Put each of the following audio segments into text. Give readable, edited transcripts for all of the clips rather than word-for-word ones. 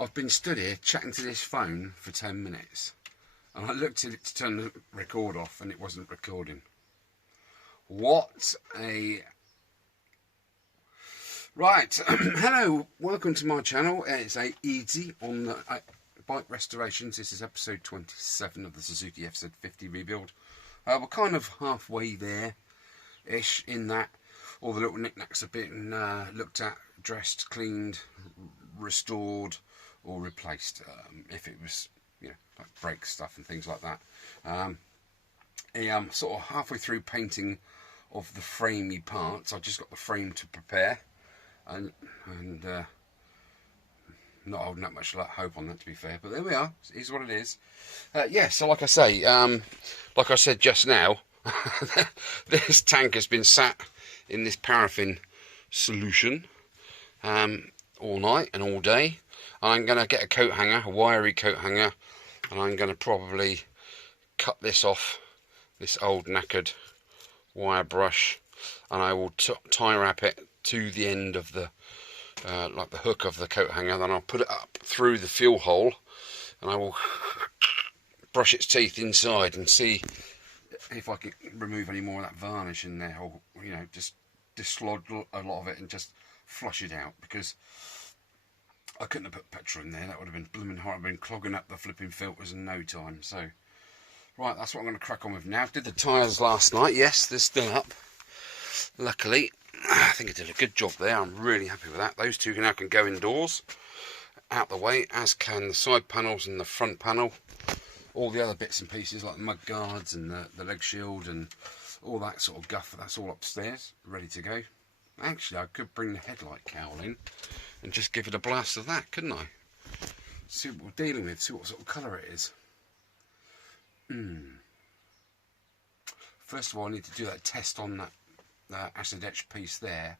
I've been stood here chatting to this phone for 10 minutes. And I looked at it to turn the record off and it wasn't recording. What a... Right, hello, welcome to my channel. It's a easy on the bike restorations. This is episode 27 of the Suzuki FZ50 rebuild. We're kind of halfway there-ish in that all the little knickknacks have been looked at, dressed, cleaned, restored or replaced. If it was, you know, like brake stuff and things like that. I'm sort of halfway through painting of the framey parts. I've just got the frame to prepare. And not holding that much hope on that, to be fair, but there we are. It is what it is. Yeah, so like I say, like I said just now, this tank has been sat in this paraffin solution all night and all day. I'm going to get a coat hanger, a wiry coat hanger, and I'm going to probably cut this off, this old knackered wire brush, and I will tie wrap it to the end of the like the hook of the coat hanger. Then I'll put it up through the fuel hole and I will brush its teeth inside and see if I can remove any more of that varnish in there, or you know, just dislodge a lot of it and just flush it out, because I couldn't have put petrol in there. That would have been blooming hard. I've been clogging up the flipping filters in no time. So right, that's what I'm going to crack on with now. Did the tyres last night. Yes, they're still up, luckily. I think I did a good job there. I'm really happy with that. Those two now can go indoors, out the way, as can the side panels and the front panel. All the other bits and pieces like the mud guards and the leg shield and all that sort of guff, that's all upstairs, ready to go. Actually, I could bring the headlight cowl in and just give it a blast of that, couldn't I? See what we're dealing with, see what sort of colour it is. First of all, I need to do that test on that acid etched piece there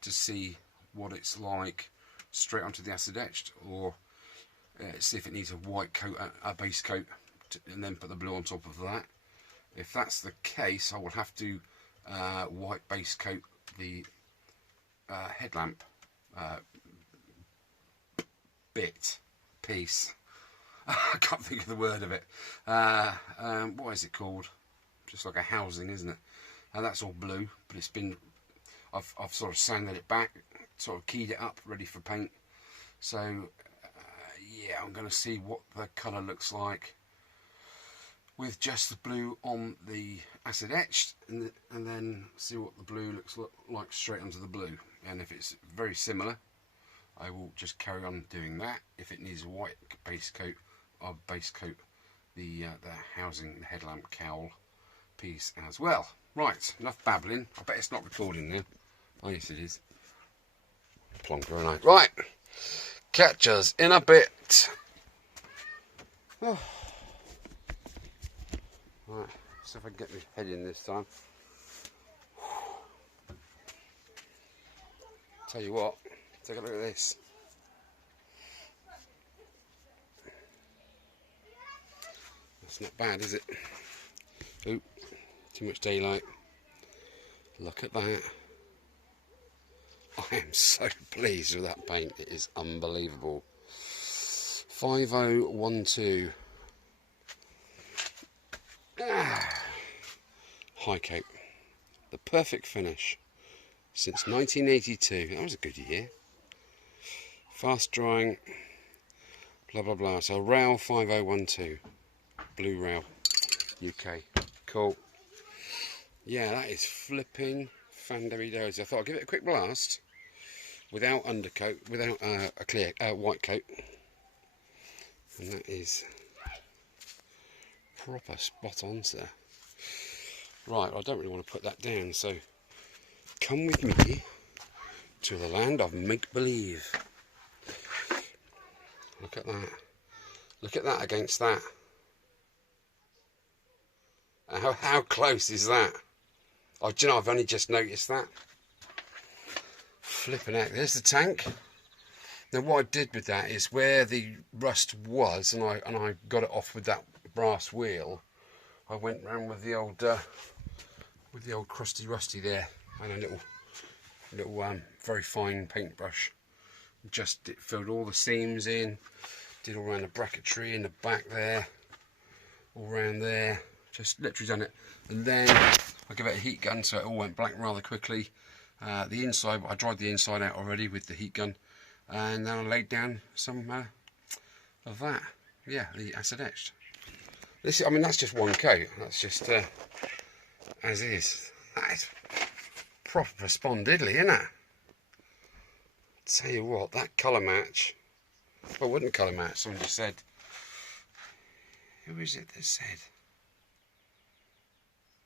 to see what it's like straight onto the acid etched, or see if it needs a white coat, a base coat, and then put the blue on top of that. If that's the case, I will have to white base coat the headlamp piece. I can't think of the word of it. What is it called? Just like a housing, isn't it? And that's all blue, but it's been, I've sort of sanded it back, sort of keyed it up, ready for paint. So yeah, I'm going to see what the colour looks like with just the blue on the acid etched, and then see what the blue looks like straight onto the blue. And if it's very similar, I will just carry on doing that. If it needs a white base coat, I'll base coat the housing, the headlamp cowl piece as well. Right, enough babbling. I bet it's not recording now. Oh yes it is. Plonker and I. Right, catch us in a bit. Oh. Right, see if I can get my head in this time. Tell you what, take a look at this. That's not bad, is it? Oop, too much daylight. Look at that. I am so pleased with that paint. It is unbelievable. 5012. High coat. The perfect finish since 1982. That was a good year. Fast drying. Blah blah blah. So rail 5012. Blue rail. UK. Cool. Yeah, that is flipping fandery-dozy. I thought I'd give it a quick blast without undercoat, without a clear white coat, and that is proper spot on, sir. Right, I don't really want to put that down, so come with me to the land of make-believe. Look at that. Look at that against that. How close is that? Oh, do you know, I've only just noticed that. Flipping out. There's the tank. Now what I did with that is where the rust was, and I got it off with that brass wheel, I went round with the old crusty rusty there, and a little very fine paintbrush, just filled all the seams in, did all around the bracketry in the back there, all around there, just literally done it. And then I give it a heat gun, so it all went black rather quickly. The inside, I dried the inside out already with the heat gun, and then I laid down some of that, yeah, the acid etched. This, I mean, that's just one coat, that's just as is. That is proper spondidly, isn't it? Tell you what, that colour match, well, wouldn't colour match, someone just said, who is it that said?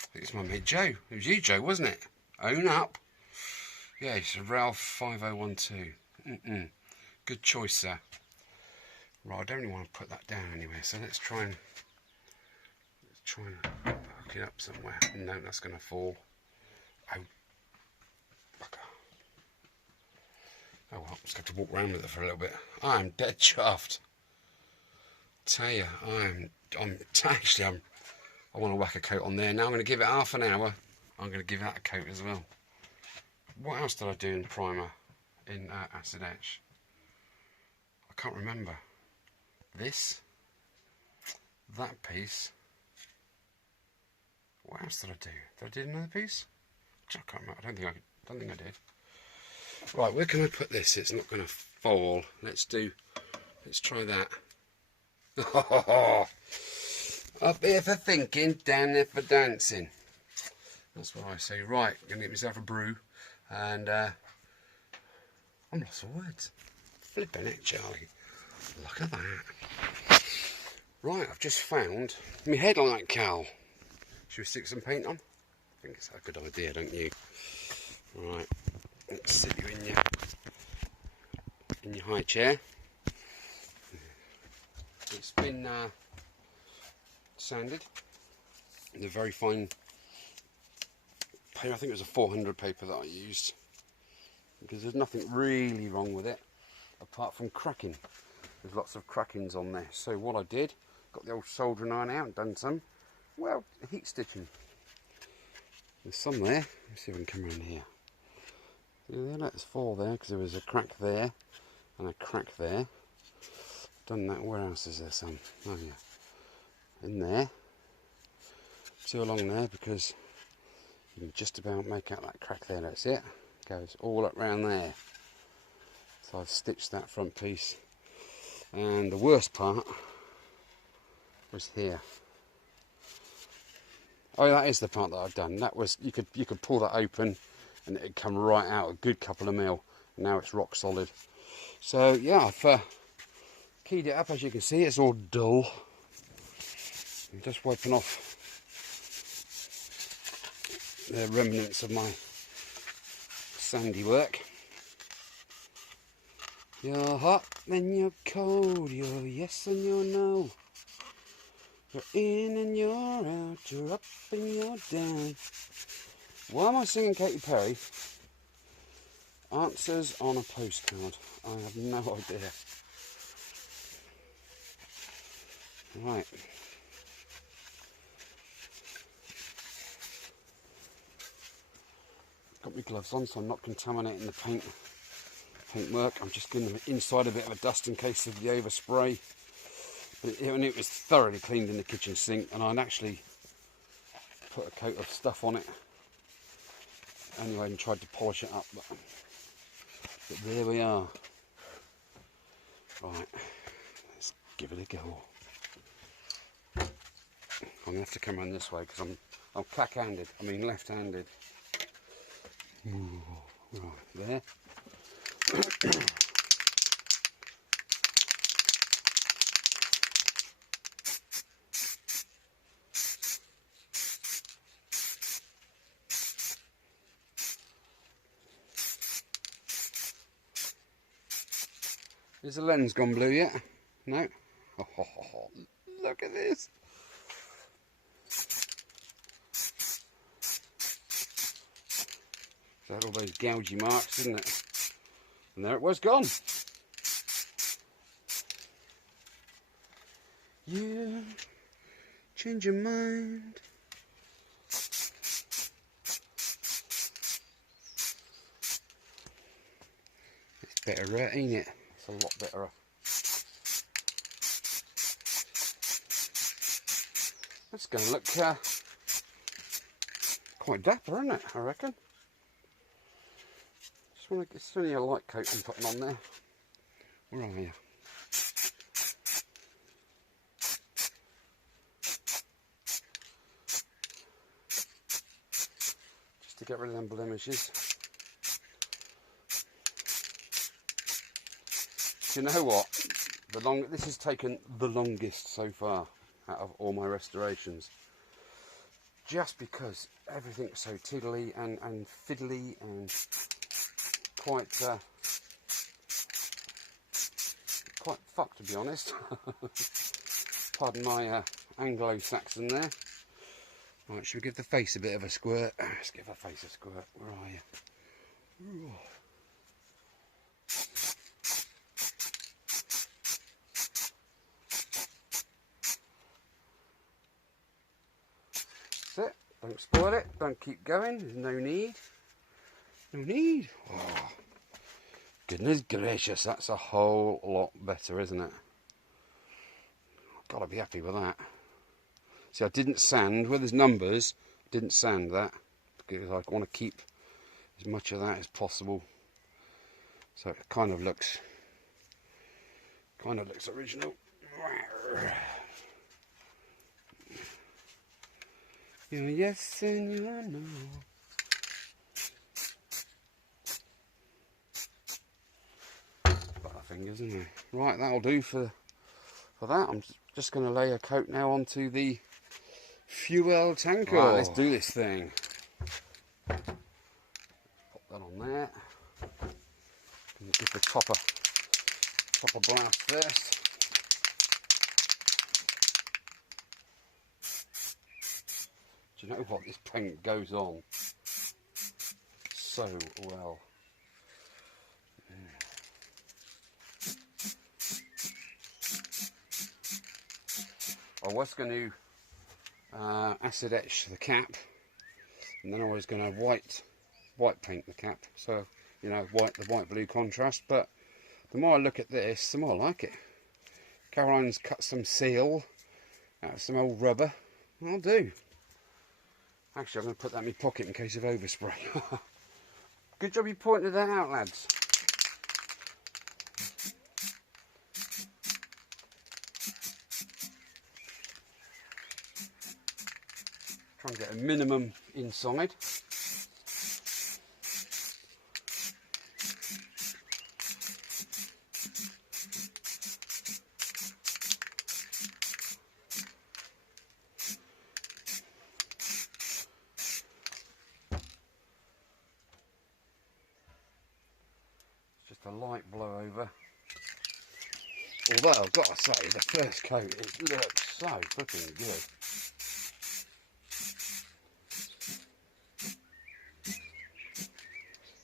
I think it's my mate Joe. It was you, Joe, wasn't it? Own up. Yeah, it's a Ralph 5012. Good choice, sir. Right, I don't really want to put that down anyway, so let's try and hook it up somewhere. No, that's going to fall. Oh, bugger. Oh well, just have to walk around with it for a little bit. I'm dead chuffed. Tell you, I want to whack a coat on there. Now I'm going to give it half an hour. I'm going to give that a coat as well. What else did I do in primer, in acid etch? I can't remember. This, that piece. What else did I do? Did I do another piece? I can't remember. I don't think I did. Right, where can I put this? It's not going to fall. Let's try that. Up here for thinking, down there for dancing. That's what I say. Right, I'm going to get myself a brew, and I'm lost for words. Flipping it, Charlie. Look at that. Right, I've just found my headlight cowl. Should we stick some paint on? I think it's a good idea, don't you? Right, let's sit you in your high chair. It's been sanded in a very fine paper. I think it was a 400 paper that I used, because there's nothing really wrong with it apart from cracking. There's lots of crackings on there. So what I did, got the old soldering iron out and done some, well, heat stitching. There's some there. Let's see if I can come around here. There's 4 there, because there was a crack there and a crack there. Done that. Where else is there some? Oh yeah, in there. 2 along there, because you can just about make out that crack there. That's it. Goes all up round there. So I've stitched that front piece, and the worst part was here. Oh, that is the part that I've done. That was, you could pull that open and it'd come right out a good couple of mil. Now it's rock solid. So yeah, I've keyed it up. As you can see, it's all dull. I'm just wiping off the remnants of my sandy work. You're hot, then you're cold, you're yes and you're no. You're in and you're out, you're up and you're down. Why am I singing Katy Perry? Answers on a postcard. I have no idea. Right. Got my gloves on so I'm not contaminating the paint work. I'm just giving them inside a bit of a dust in case of the overspray. And it was thoroughly cleaned in the kitchen sink, and I'd actually put a coat of stuff on it anyway and tried to polish it up, but there we are. Right, let's give it a go. I'm gonna have to come around this way because I'm left-handed. Right there. Is the lens gone blue yet? No? Oh, look at this! So all those gougy marks, isn't it? And there it was, gone! You change your mind. bitterer, ain't it? It's a lot bitterer. That's going to look quite dapper, isn't it? I reckon. Just want to get only a light coat I'm putting on there. Where are you? Just to get rid of them blemishes. Do you know what? This has taken the longest so far out of all my restorations. Just because everything's so tiddly and fiddly and quite fucked, to be honest. Pardon my Anglo-Saxon there. Right, should we give the face a bit of a squirt? Let's give the face a squirt. Where are you? Ooh. That's it. Don't spoil it. Don't keep going. There's no need. No need. Oh. Goodness gracious, that's a whole lot better, isn't it? I've got to be happy with that. See, I didn't sand, where there's numbers, I didn't sand that, because I want to keep as much of that as possible. So it kind of looks original. You're yes and you're no. Butterfingers, isn't it? Right, that'll do for that. I'm just going to lay a coat now onto the fuel tanker. Right, let's do this thing. Pop that on there. Give the top a blast first. Do you know what? This paint goes on so well. I was going to acid etch the cap, and then I was going to white paint the cap, so you know, the white blue contrast. But the more I look at this, the more I like it. Caroline's cut some seal out of some old rubber. I'll do. Actually, I'm going to put that in my pocket in case of overspray. Good job you pointed that out, lads. Try and get a minimum inside. Just a light blow over. Although I've got to say, the first coat, it looks so fucking good.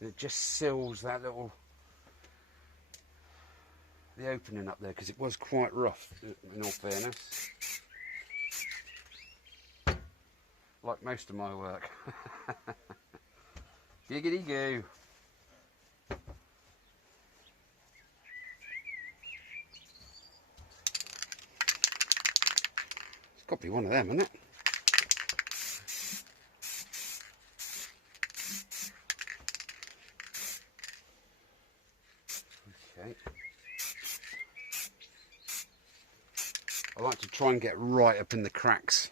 It just seals that the opening up there, because it was quite rough, in all fairness. Like most of my work. Giggity goo. It's got to be one of them, isn't it? Okay. I like to try and get right up in the cracks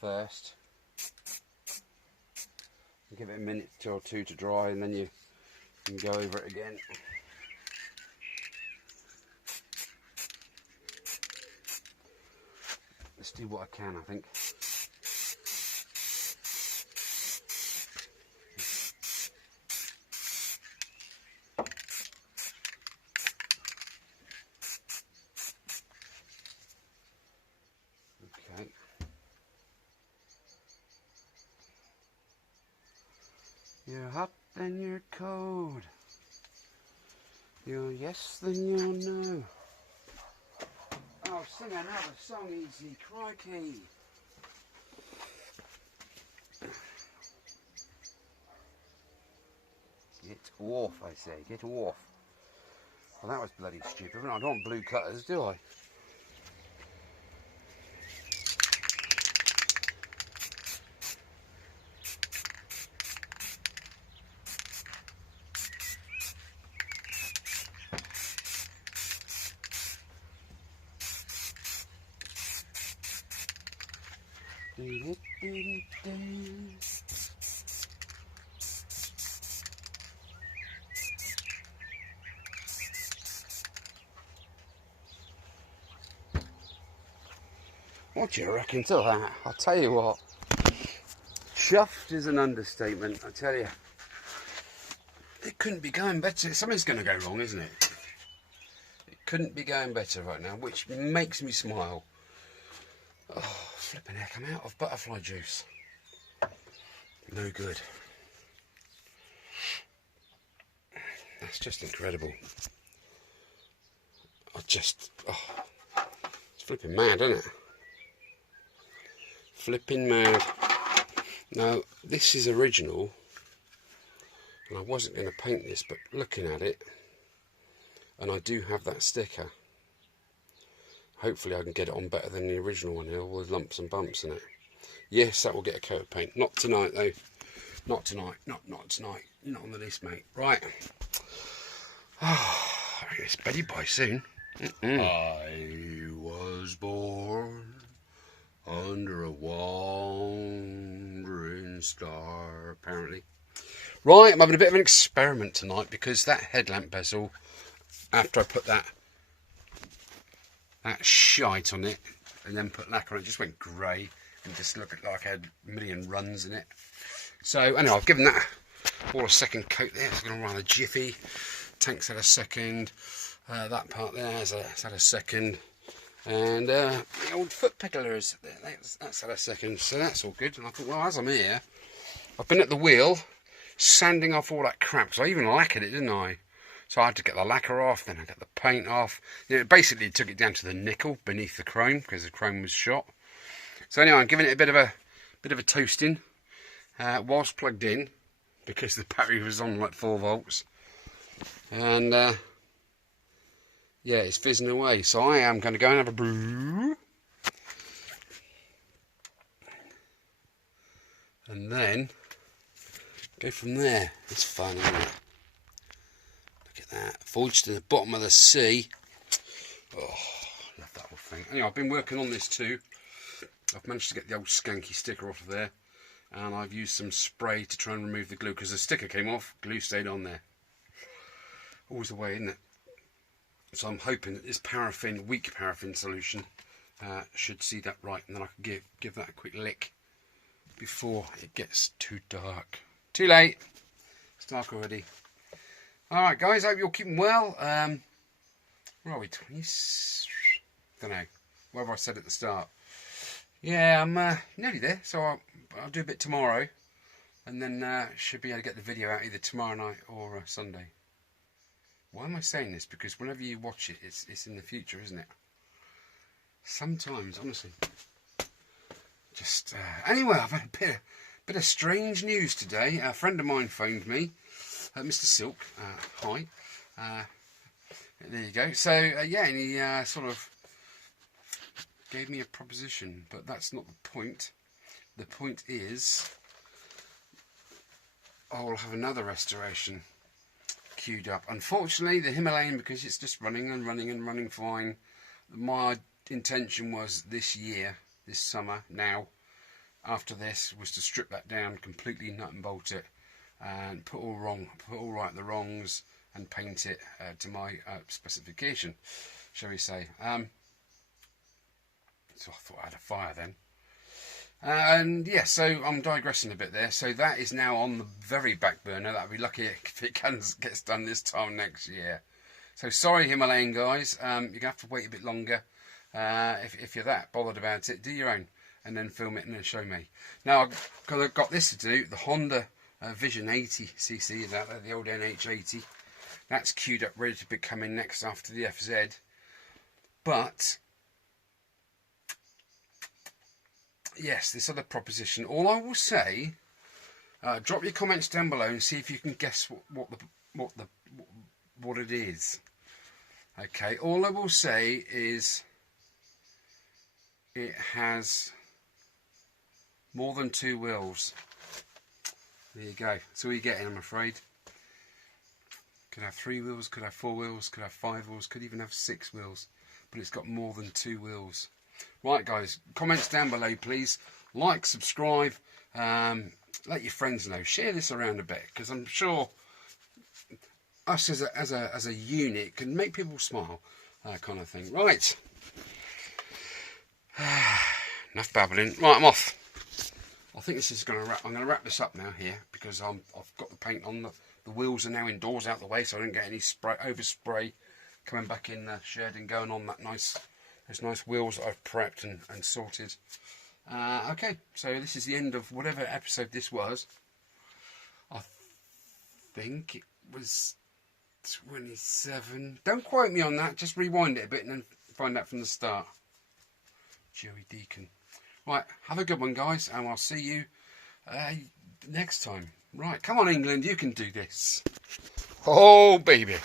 first. Give it a minute or two to dry, and then you can go over it again. Let's do what I can, I think. Okay. You're hot, then you're cold. You're yes, then you're no. Oh, sing another song, easy, crikey. Get off, I say, get off. Well, that was bloody stupid. I don't want blue cutters, do I? What do you reckon to that? I'll tell you what. Chuffed is an understatement, I tell you. It couldn't be going better. Something's going to go wrong, isn't it? It couldn't be going better right now, which makes me smile. Oh, flipping heck, I'm out of butterfly juice. No good. That's just incredible. It's flipping mad, isn't it? Flipping mad. Now, this is original, and I wasn't going to paint this, but looking at it, and I do have that sticker. Hopefully I can get it on better than the original one here, all the lumps and bumps in it. Yes, that will get a coat of paint. Not tonight, though. Not tonight. Not tonight. Not on the list, mate. Right. Oh, it's beddy boy soon. I was born under a wandering star, apparently. Right, I'm having a bit of an experiment tonight because that headlamp bezel, after I put that shite on it and then put lacquer on it, just went grey and just looked like I had a million runs in it. So anyway, I've given that all a second coat there. It's going to run a jiffy. Tank's had a second. That part there has had a second. And the old foot pedalers, that's had a second. So that's all good. And I thought, well, as I'm here, I've been at the wheel sanding off all that crap. So I even lacquered it, didn't I? So I had to get the lacquer off, then I got the paint off. You know, basically took it down to the nickel beneath the chrome because the chrome was shot. So anyway, I'm giving it a bit of a toasting whilst plugged in because the battery was on like 4 volts. And yeah, it's fizzing away. So I am going to go and have a brew. And then go from there. It's fun, isn't it? Look at that. Forged to the bottom of the sea. Oh, love that whole thing. Anyway, I've been working on this too. I've managed to get the old skanky sticker off of there. And I've used some spray to try and remove the glue because the sticker came off, glue stayed on there. Always the way, isn't it? So I'm hoping that this paraffin, weak paraffin solution should see that right, and then I can give that a quick lick before it gets too dark. Too late. It's dark already. Alright guys, hope you're keeping well. Where are we? 20? Don't know. Whatever I said at the start. Yeah, I'm nearly there, so I'll do a bit tomorrow, and then should be able to get the video out either tomorrow night or Sunday. Why am I saying this? Because whenever you watch it, it's in the future, isn't it? Sometimes, honestly. Just anyway, I've had a bit of strange news today. A friend of mine phoned me, Mr. Silk. Hi. There you go. So yeah, and he sort of gave me a proposition, but that's not the point. The point is, I will have another restoration queued up. Unfortunately, the Himalayan, because it's just running and running and running fine. My intention was this year, this summer, now, after this, was to strip that down completely, nut and bolt it, and put all right the wrongs, and paint it to my specification, shall we say. So I thought I had a fire then. And yeah, so I'm digressing a bit there. So that is now on the very back burner. That'll be lucky if it gets done this time next year. So sorry, Himalayan guys. You're going to have to wait a bit longer. If you're that bothered about it, do your own and then film it and then show me. Now, I've got this to do. The Honda Vision 80cc is out there, the old NH80. That's queued up, ready to be coming next after the FZ. But yes, this other proposition. All I will say, drop your comments down below and see if you can guess what it is. Okay, all I will say is it has more than 2 wheels. There you go. That's all you're getting, I'm afraid. Could have 3 wheels, could have 4 wheels, could have 5 wheels, could even have 6 wheels. But it's got more than 2 wheels. Right, guys, comments down below, please. Like, subscribe, let your friends know. Share this around a bit, because I'm sure us as a unit can make people smile, that kind of thing. Right. Enough babbling. Right, I'm off. I think this is going to wrap. I'm going to wrap this up now here, because I've got the paint on. The wheels are now indoors, out the way, so I don't get any overspray coming back in the shed and going on those nice wheels that I've prepped and sorted. Okay, so this is the end of whatever episode this was. I think it was 27. Don't quote me on that. Just rewind it a bit and then find out from the start. Joey Deacon. Right, have a good one, guys, and I'll see you next time. Right, come on, England, you can do this. Oh, baby.